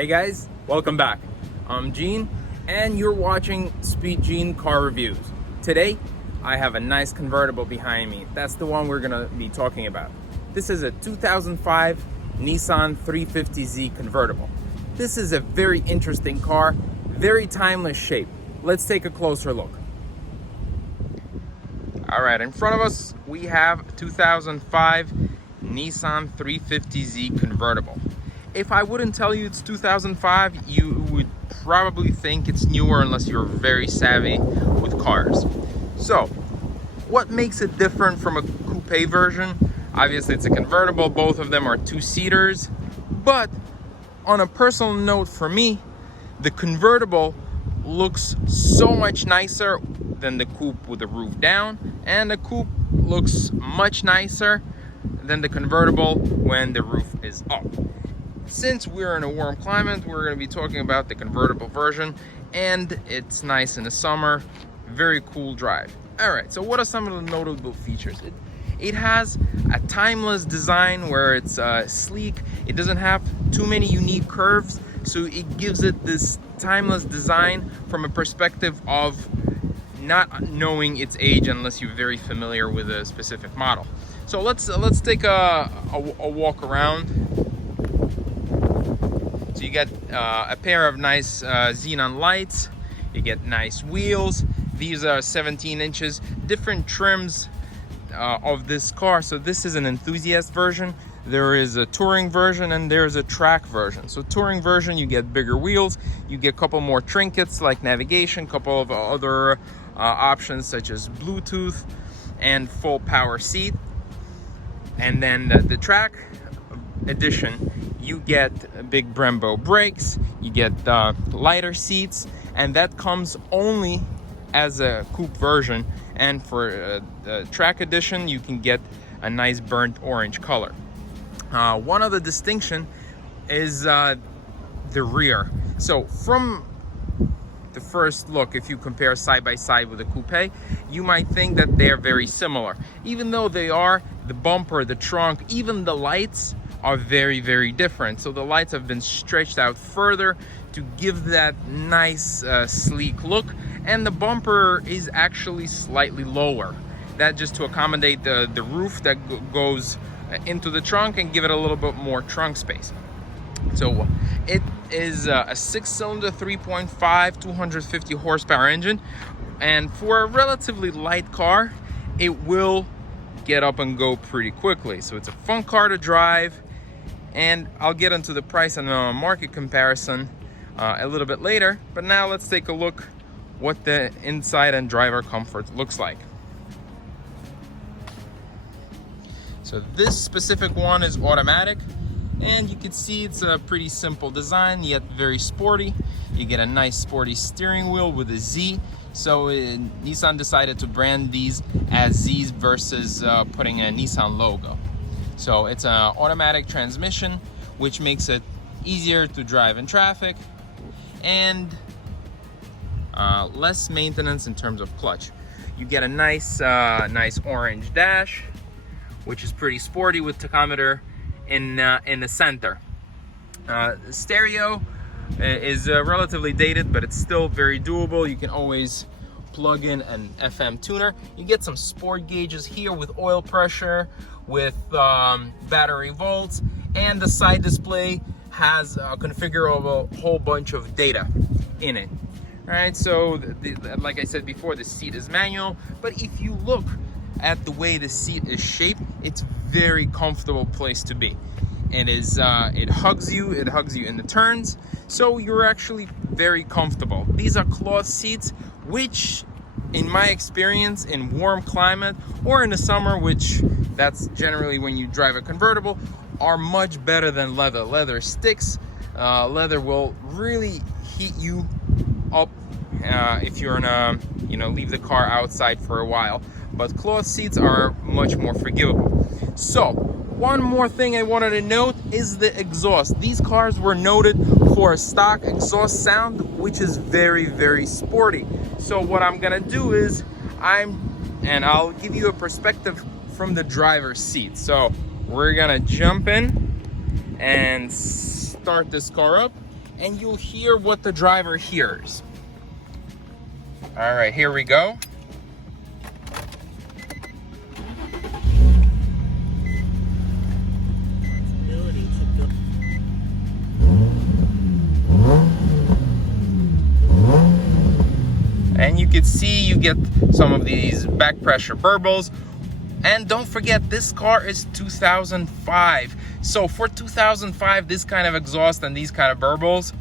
Hey guys, welcome back. I'm Gene and you're watching Speed Gene Car Reviews. Today, I have a nice convertible behind me. That's the one we're gonna be talking about. This is a 2005 NISSAN 350Z Convertible. This is a very interesting car, very timeless shape. Let's take a closer look. All right, in front of us, we have 2005 NISSAN 350Z Convertible. If I wouldn't tell you it's 2005, you would probably think it's newer unless you're very savvy with cars. So, what makes it different from a coupe version? Obviously, it's a convertible. Both of them are two-seaters. But on a personal note for me, the convertible looks so much nicer than the coupe with the roof down, and the coupe looks much nicer than the convertible when the roof is up. Since we're in a warm climate, we're going to be talking about the convertible version, and it's nice in the summer. Very cool drive. All right, so what are some of the notable features? It has a timeless design where it's sleek. It doesn't have too many unique curves, so it gives it this timeless design from a perspective of not knowing its age unless you're very familiar with a specific model. So let's take a walk around. So you get a pair of nice xenon lights. You get nice wheels. These are 17 inches. Different trims of this car. So this is an enthusiast version. There is a touring version and there's a track version. So touring version, you get bigger wheels. You get a couple more trinkets like navigation, couple of other options such as Bluetooth and full power seat. And then the track edition, you get big Brembo brakes, you get lighter seats, and that comes only as a coupe version. And for the track edition, you can get a nice burnt orange color. One other distinction is the rear. So from the first look, if you compare side by side with a coupe, you might think that they're very similar. Even though they are, the bumper, the trunk, even the lights are very, very different. So the lights have been stretched out further to give that nice sleek look, and the bumper is actually slightly lower. That just to accommodate the roof that goes into the trunk and give it a little bit more trunk space. So it is a 6-cylinder 3.5 250 horsepower engine, and for a relatively light car it will get up and go pretty quickly. So it's a fun car to drive, and I'll get into the price and market comparison a little bit later. But now let's take a look what the inside and driver comfort looks like. So this specific one is automatic, and you can see it's a pretty simple design yet very sporty. You get a nice sporty steering wheel with a Z. So Nissan decided to brand these as Z's versus putting a Nissan logo. So it's an automatic transmission, which makes it easier to drive in traffic and less maintenance in terms of clutch. You get a nice orange dash, which is pretty sporty with tachometer in the center. The stereo is relatively dated, but it's still very doable. You can always plug in an FM tuner. You get some sport gauges here with oil pressure, with battery volts, and the side display has a configurable whole bunch of data in it. All right, so like I said before, the seat is manual, but if you look at the way the seat is shaped, it's very comfortable place to be. It hugs you in the turns, so you're actually very comfortable. These are cloth seats, which in my experience in warm climate or in the summer, which that's generally when you drive a convertible, are much better than leather. Leather sticks. Leather will really heat you up if you're gonna leave the car outside for a while, but cloth seats are much more forgivable. So one more thing I wanted to note is the exhaust. These cars were noted for a stock exhaust sound, which is very, very sporty. So what I'm gonna do is I'll give you a perspective from the driver's seat. So we're gonna jump in and start this car up, and you'll hear what the driver hears. All right, here we go. And you can see you get some of these back pressure burbles. And don't forget, this car is 2005. So for 2005, this kind of exhaust and these kind of burbles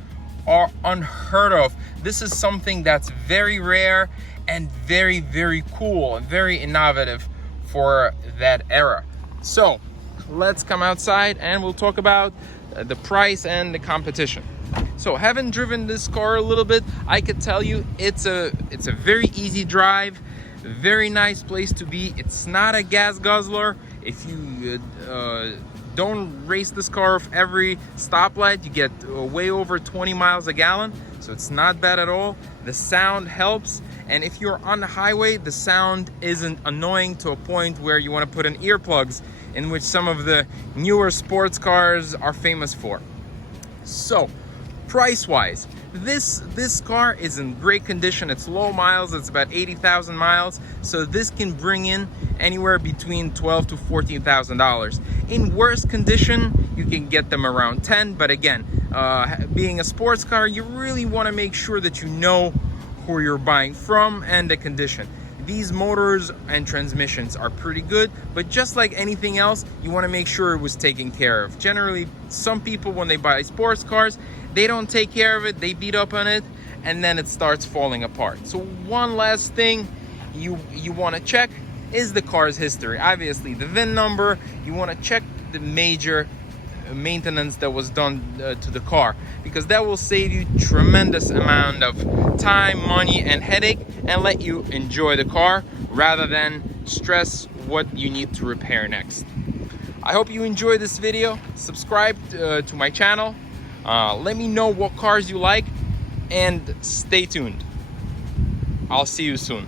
are unheard of. This is something that's very rare and very, very cool and very innovative for that era. So let's come outside and we'll talk about the price and the competition. So having driven this car a little bit, I could tell you it's a very easy drive, very nice place to be. It's not a gas guzzler. If you don't race this car off every stoplight, you get way over 20 miles a gallon, so it's not bad at all. The sound helps, and if you're on the highway, the sound isn't annoying to a point where you want to put in earplugs, in which some of the newer sports cars are famous for. So price-wise, this car is in great condition. It's low miles, it's about 80,000 miles, so this can bring in anywhere between $12,000 to $14,000. In worse condition, you can get them around 10, but again, being a sports car, you really want to make sure that you know who you're buying from and the condition. These motors and transmissions are pretty good, but just like anything else, you want to make sure it was taken care of. Generally, some people, when they buy sports cars, they don't take care of it, they beat up on it, and then it starts falling apart. So one last thing you want to check is the car's history. Obviously, the VIN number. You want to check the major maintenance that was done to the car, because that will save you tremendous amount of time, money, and headache, and let you enjoy the car rather than stress what you need to repair next. I hope you enjoyed this video. Subscribe to my channel. Let me know what cars you like, and stay tuned. I'll see you soon.